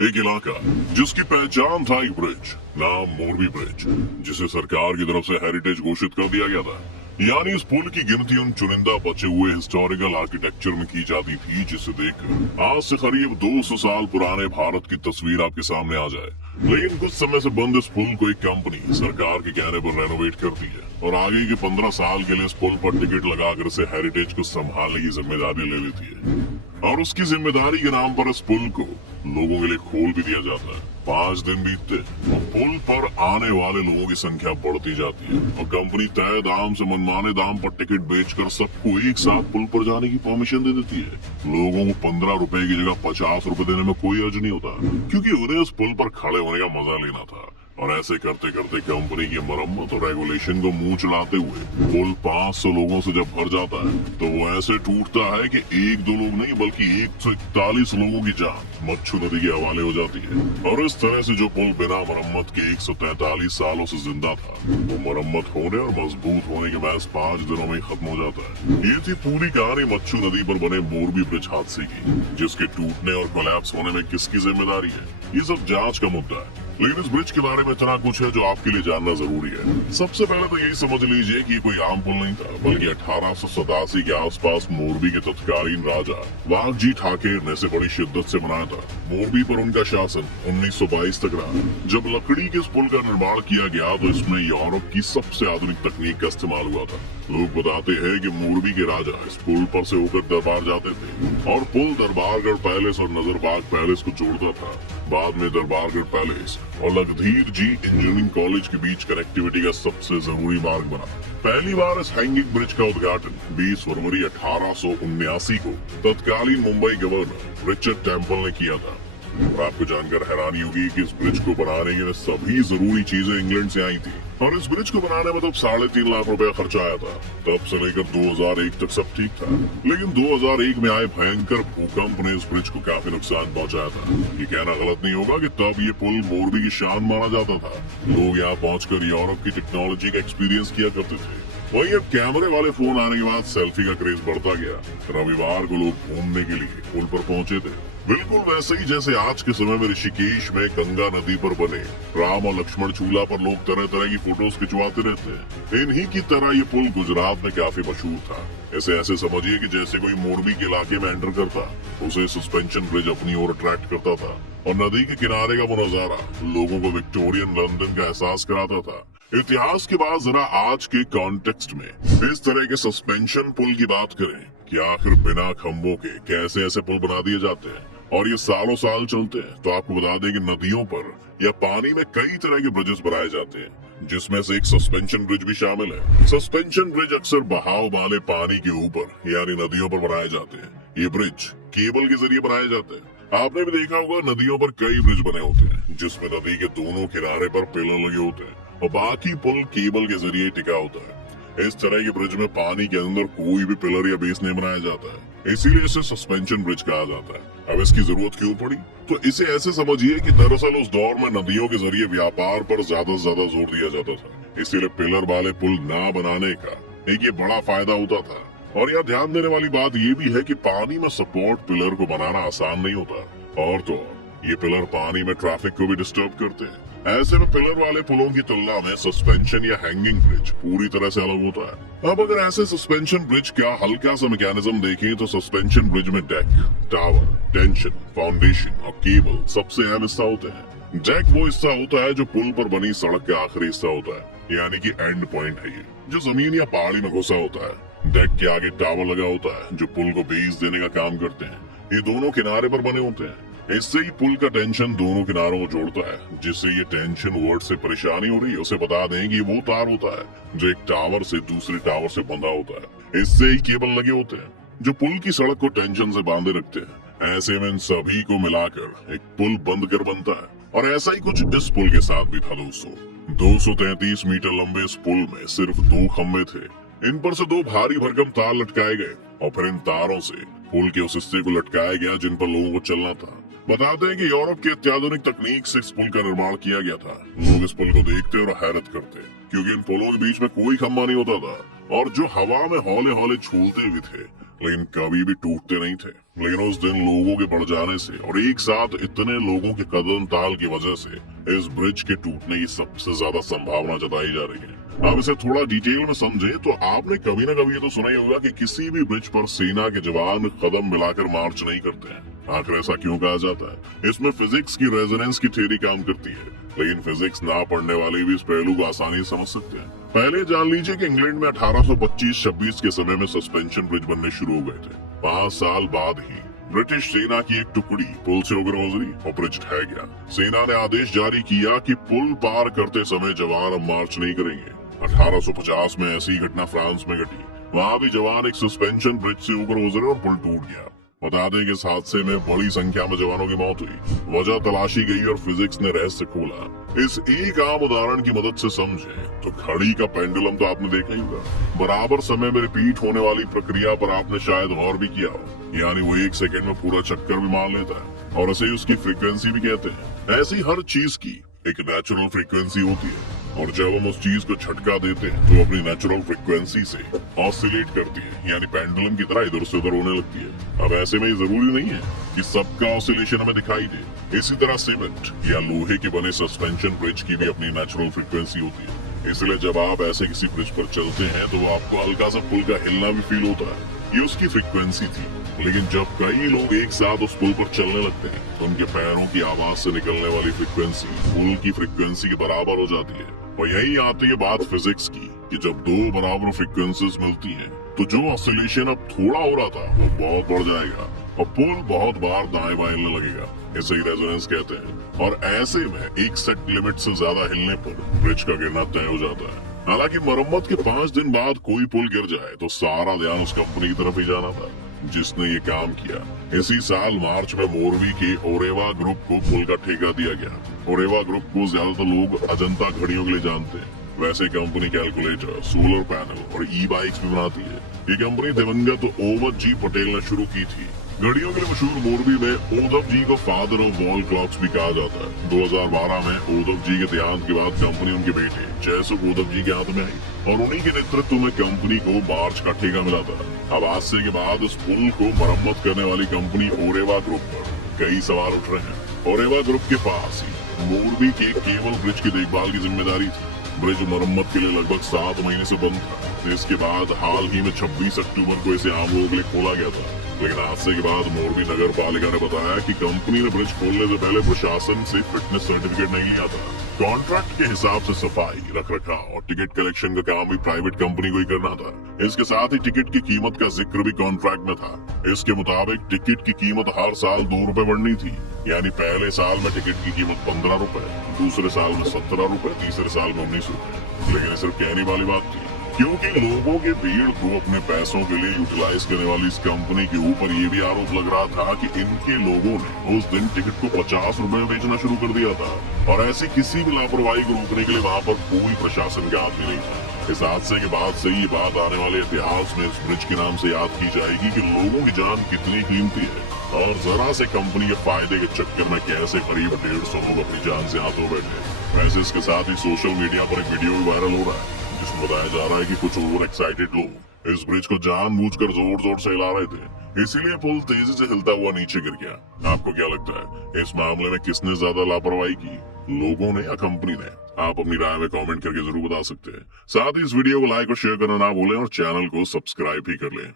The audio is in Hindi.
एक इलाका जिसकी पहचान था एक ब्रिज, नाम मोरबी ब्रिज, जिसे सरकार की तरफ से हेरिटेज घोषित कर दिया गया था। यानी इस पुल की गिनती उन चुनिंदा बचे हुए हिस्टोरिकल आर्किटेक्चर में की जाती थी जिसे देखकर आज से करीब 200 साल पुराने भारत की तस्वीर आपके सामने आ जाए। लेकिन कुछ समय से बंद इस पुल को एक कंपनी सरकार के कहने पर रेनोवेट करती है और आगे के 15 साल के लिए इस पुल पर टिकट लगाकर इसे हेरिटेज को संभालने की जिम्मेदारी ले लेती है। और उसकी जिम्मेदारी के नाम पर इस पुल को लोगों के लिए खोल भी दिया जाता है। 5 दिन बीतते और पुल पर आने वाले लोगों की संख्या बढ़ती जाती है और कंपनी तय दाम से मनमाने दाम पर टिकट बेचकर सबको एक साथ पुल पर जाने की परमिशन दे देती है। लोगों को 15 रुपए की जगह 50 रुपए देने में कोई अर्ज नहीं होता, क्योंकि उन्हें उस पुल पर खड़े होने का मजा लेना था। और ऐसे करते करते कंपनी की मरम्मत और रेगुलेशन को मुंह चढ़ाते हुए पुल 500 लोगों से जब भर जाता है तो वो ऐसे टूटता है कि एक दो लोग नहीं बल्कि 141 लोगों की जान मच्छू नदी के हवाले हो जाती है। और इस तरह से जो पुल बिना मरम्मत के 143 सालों से जिंदा था वो मरम्मत होने और मजबूत होने के महज 5 दिनों में खत्म हो जाता है। ये थी पूरी कहानी मच्छू नदी पर बने मोरबी ब्रिज हादसे की, जिसके टूटने और कोलैप्स होने में किसकी जिम्मेदारी है ये सब जांच का मुद्दा है। लेकिन इस ब्रिज के बारे में इतना कुछ है जो आपके लिए जानना जरूरी है। सबसे पहले तो यही समझ लीजिए कि कोई आम पुल नहीं था, बल्कि 1887 के आसपास मोरबी के तत्कालीन राजा वाघजी ठाकेर ने इसे बड़ी शिद्दत से बनाया था। मोरबी पर उनका शासन 1922 तक रहा। जब लकड़ी के इस पुल का निर्माण किया गया तो इसमें यूरोप की सबसे आधुनिक तकनीक का इस्तेमाल हुआ था। लोग बताते हैं कि मोरबी के राजा इस पुल पर से होकर दरबार जाते थे और पुल दरबारगढ़ पैलेस और नजरबाग पैलेस को जोड़ता था। बाद में दरबारगढ़ पैलेस और लखधीर जी इंजीनियरिंग कॉलेज के बीच कनेक्टिविटी का सबसे जरूरी मार्ग बना। पहली बार इस हैंगिंग ब्रिज का उद्घाटन 20 फरवरी 1879 को तत्कालीन मुंबई गवर्नर रिचर्ड टेम्पल ने किया था। और आपको जानकर हैरानी होगी कि इस ब्रिज को बनाने के लिए सभी जरूरी चीजें इंग्लैंड से आई थी और इस ब्रिज को बनाने में तब 3.5 लाख रुपया खर्चा आया था। तब से लेकर 2001 तक सब ठीक था, लेकिन 2001 में आए भयंकर भूकंप ने इस ब्रिज को काफी नुकसान पहुंचाया था। ये कहना गलत नहीं होगा कि तब ये पुल मोरबी की शान माना जाता था। लोग यहाँ पहुंचकर यूरोप की टेक्नोलॉजी का एक्सपीरियंस किया करते थे। वही अब कैमरे वाले फोन आने के बाद सेल्फी का क्रेज बढ़ता गया। रविवार को लोग घूमने के लिए पुल पर पहुंचे थे, बिल्कुल वैसे ही जैसे आज के समय में ऋषिकेश में गंगा नदी पर बने राम और लक्ष्मण झूला पर लोग तरह तरह की फोटोज खिंचवाते रहते हैं। इन्हीं की तरह ये पुल गुजरात में काफी मशहूर था। ऐसे ऐसे समझिए कि जैसे कोई मोरबी के इलाके में एंटर करता उसे सस्पेंशन ब्रिज अपनी ओर अट्रैक्ट करता था और नदी के किनारे का वो नजारा लोगों को विक्टोरियन लंदन का एहसास कराता था। इतिहास के बाद जरा आज के कॉन्टेक्स्ट में इस तरह के सस्पेंशन पुल की बात करें कि आखिर बिना खंभों के कैसे ऐसे पुल बना दिए जाते हैं और ये सालों साल चलते हैं। तो आपको बता दें कि नदियों पर या पानी में कई तरह के ब्रिजेस बनाए जाते हैं, जिसमें से एक सस्पेंशन ब्रिज भी शामिल है। सस्पेंशन ब्रिज अक्सर बहाव वाले पानी के ऊपर यानी नदियों पर बनाए जाते हैं। ये ब्रिज केबल के जरिए बनाए जाते हैं। आपने भी देखा होगा नदियों पर कई ब्रिज बने होते हैं जिसमें नदी के दोनों किनारे पर पिलर लगे होते हैं और बाकी पुल केबल के जरिए टिका होता है। इस तरह के ब्रिज में पानी के अंदर कोई भी पिलर या बेस नहीं बनाया जाता है, इसीलिए इसे सस्पेंशन ब्रिज कहा जाता है। अब इसकी जरूरत क्यों पड़ी? तो इसे ऐसे समझिए कि दरअसल उस दौर में नदियों के जरिए व्यापार पर ज्यादा से ज्यादा जोर दिया जाता था, इसीलिए पिलर वाले पुल ना बनाने का एक ये बड़ा फायदा होता था। और यहाँ ध्यान देने वाली बात ये भी है कि पानी में सपोर्ट पिलर को बनाना आसान नहीं होता और तो ये पिलर पानी में ट्रैफिक को भी डिस्टर्ब करते हैं। ऐसे में पिलर वाले पुलों की तुलना में सस्पेंशन या हैंगिंग ब्रिज पूरी तरह से अलग होता है। अब अगर ऐसे सस्पेंशन ब्रिज का हल्का सा मैकेनिज्म देखें तो सस्पेंशन ब्रिज में डेक, टावर, टेंशन, फाउंडेशन और केबल सबसे अहम हिस्सा होते हैं। डेक वो हिस्सा होता है जो पुल पर बनी सड़क के आखिरी हिस्सा होता है, यानी कि एंड पॉइंट है ये, जो जमीन या पहाड़ी में घुसा होता है। डेक के आगे टावर लगा होता है जो पुल को बेस देने का काम करते हैं। ये दोनों किनारे पर बने होते हैं। इससे ही पुल का टेंशन दोनों किनारों को जोड़ता है। जिससे ये टेंशन वर्ड से परेशानी हो रही है उसे बता दें कि वो तार होता है जो एक टावर से दूसरे टावर से बंधा होता है। इससे ही केबल लगे होते हैं जो पुल की सड़क को टेंशन से बांधे रखते हैं। ऐसे में इन सभी को मिलाकर एक पुल बंद कर बनता है और ऐसा ही कुछ इस पुल के साथ भी था दोस्तों। 233 मीटर लंबे इस पुल में सिर्फ 2 खंभे थे। इन पर से 2 भारी भरकम तार लटकाए गए और फिर इन तारों से पुल के उस हिस्से को लटकाया गया जिन पर लोगों को चलना था। बताते हैं कि यूरोप की अत्याधुनिक तकनीक से इस पुल का निर्माण किया गया था। लोग इस पुल को देखते और हैरत करते क्योंकि इन पुलों के बीच में कोई खंभा नहीं होता था और जो हवा में हौले हौले झूलते भी थे लेकिन कभी भी टूटते नहीं थे। लेकिन उस दिन लोगों के बढ़ जाने से और एक साथ इतने लोगों के कदम ताल की वजह से इस ब्रिज के टूटने की सबसे ज्यादा संभावना जताई जा रही है। अब इसे थोड़ा डिटेल में समझे तो आपने कभी ना कभी ये तो सुना ही होगा कि किसी भी ब्रिज पर सेना के जवान कदम मिलाकर मार्च नहीं करते हैं। आखिर ऐसा क्यों कहा जाता है? इसमें फिजिक्स की रेजोनेंस की थ्योरी काम करती है, लेकिन फिजिक्स ना पढ़ने वाले भी इस पहलू को आसानी से समझ सकते हैं। पहले जान लीजिए कि इंग्लैंड में 1825-26 के समय में सस्पेंशन ब्रिज बनने शुरू हो गए थे। 5 साल बाद ही ब्रिटिश सेना की एक टुकड़ी पुल से होकर गुजरी और ब्रिज ढह गया। सेना ने आदेश जारी किया कि पुल पार करते समय जवान अब मार्च नहीं करेंगे। 1850 में ऐसी घटना फ्रांस में घटी। वहाँ भी जवान एक सस्पेंशन ब्रिज से होकर गुजरे और पुल टूट गया। बता दें कि इस हादसे में बड़ी संख्या में जवानों की मौत हुई। वजह तलाशी गई और फिजिक्स ने रहस्य खोला। इस एक आम उदाहरण की मदद से समझे तो घड़ी का पेंडुलम तो आपने देखा ही होगा। बराबर समय में रिपीट होने वाली प्रक्रिया पर आपने शायद गौर भी किया हो। यानी वो 1 सेकंड में पूरा चक्कर भी मान लेता है और इसे उसकी फ्रीक्वेंसी भी कहते हैं। ऐसी हर चीज की एक नेचुरल फ्रीक्वेंसी होती है और जब हम उस चीज को झटका देते हैं तो अपनी नेचुरल फ्रीक्वेंसी से ऑसिलेट करती है, यानी पेंडुलम की तरह इधर से उधर होने लगती है। अब ऐसे में ये जरूरी नहीं है कि सबका ऑसिलेशन हमें दिखाई दे। इसी तरह सीमेंट या लोहे के बने सस्पेंशन ब्रिज की भी अपनी नेचुरल फ्रीक्वेंसी होती है। इसलिए जब आप ऐसे किसी ब्रिज पर चलते हैं तो आपको हल्का सा पुल का हिलना भी फील होता है। ये उसकी फ्रीक्वेंसी थी। लेकिन जब कई लोग एक साथ उस पुल पर चलने लगते हैं तो उनके पैरों की आवाज से निकलने वाली फ्रीक्वेंसी पुल की फ्रीक्वेंसी के बराबर हो जाती है। और यही आती है बात फिजिक्स की कि जब दो बराबर फ्रीक्वेंसीज मिलती हैं तो जो ऑसिलेशन अब थोड़ा हो रहा था वो बहुत बढ़ जाएगा और पुल बहुत बार दाएं बाएं हिलने लगेगा। इसे ही रेजोनेंस कहते हैं। और ऐसे में एक सेट लिमिट से ज्यादा हिलने पर ब्रिज का गिरना तय हो जाता है। हालांकि मरम्मत के 5 दिन बाद कोई पुल गिर जाए तो सारा ध्यान उस कंपनी की तरफ ही जाना था जिसने ये काम किया। इसी साल मार्च में मोरवी के ओरेवा ग्रुप को पुल का ठेका दिया गया। ओरेवा ग्रुप को ज्यादातर लोग अजंता घड़ियों के लिए जानते हैं। वैसे कंपनी कैलकुलेटर, सोलर पैनल और ई बाइक्स भी बनाती है। ये कंपनी दिवंगत ओवध जी पटेल ने शुरू की थी। घड़ियों के लिए मशहूर मोरबी में ओधव जी को फादर ऑफ वॉल क्लॉक्स भी कहा जाता है। 2012 में ओधव जी के देहांत के बाद कंपनी उनके बेटे जयसुख ओधव जी के हाथ में आई और उन्हीं के नेतृत्व में कंपनी को मार्च का ठेका मिला था। अब हादसे के बाद उस पुल को मरम्मत करने वाली कंपनी ओरेवा ग्रुप पर कई सवाल उठ रहे हैं। ओरेवा ग्रुप के पास ही मोरबी के केबल ब्रिज की देखभाल की जिम्मेदारी थी। ब्रिज मरम्मत के लिए लगभग 7 महीने से बंद था। इसके बाद हाल ही में 26 अक्टूबर को इसे आम लोगों के लिए खोला गया था। लेकिन हादसे के बाद मोरबी नगर पालिका ने बताया कि कंपनी ने ब्रिज खोलने से पहले प्रशासन से फिटनेस सर्टिफिकेट नहीं लिया था। कॉन्ट्रैक्ट के हिसाब से सफाई, रख रखाव और टिकट कलेक्शन का काम भी प्राइवेट कंपनी को ही करना था। इसके साथ ही टिकट की कीमत का जिक्र भी कॉन्ट्रैक्ट में था। इसके मुताबिक टिकट की कीमत हर साल 2 रुपए बढ़नी थी। यानी पहले साल में टिकट की कीमत 15 रुपए, दूसरे साल में 17 रुपए, तीसरे साल में 19 रुपए। लेकिन ये सिर्फ कहने वाली बात थी, क्योंकि लोगों के भीड़ को अपने पैसों के लिए यूटिलाइज करने वाली इस कंपनी के ऊपर ये भी आरोप लग रहा था कि इनके लोगों ने उस दिन टिकट को 50 रुपए में बेचना शुरू कर दिया था। और ऐसी किसी भी लापरवाही को रोकने के लिए वहाँ पर कोई प्रशासन के हाथ में नहीं था। इस हादसे के बाद से ये बात आने वाले इतिहास में इस ब्रिज के नाम से याद की जाएगी कि लोगों की जान कितनी कीमती है और जरा से कंपनी के फायदे के चक्कर में कैसे करीब 150 लोग अपनी जान से हाथों बैठे। वैसे इसके साथ ही सोशल मीडिया पर एक वीडियो भी वायरल हो रहा है जिसमें बताया जा रहा है कि कुछ ओवर एक्साइटेड लोग इस ब्रिज को जानबूझकर जोर जोर से हिला रहे थे। इसीलिए पुल तेजी से हिलता हुआ नीचे गिर गया। आपको क्या लगता है इस मामले में किसने ज्यादा लापरवाही की, लोगों ने या कंपनी ने? आप अपनी राय में कमेंट करके जरूर बता सकते हैं। साथ ही इस वीडियो को लाइक और शेयर करना ना भूलें और चैनल को सब्सक्राइब भी कर लें।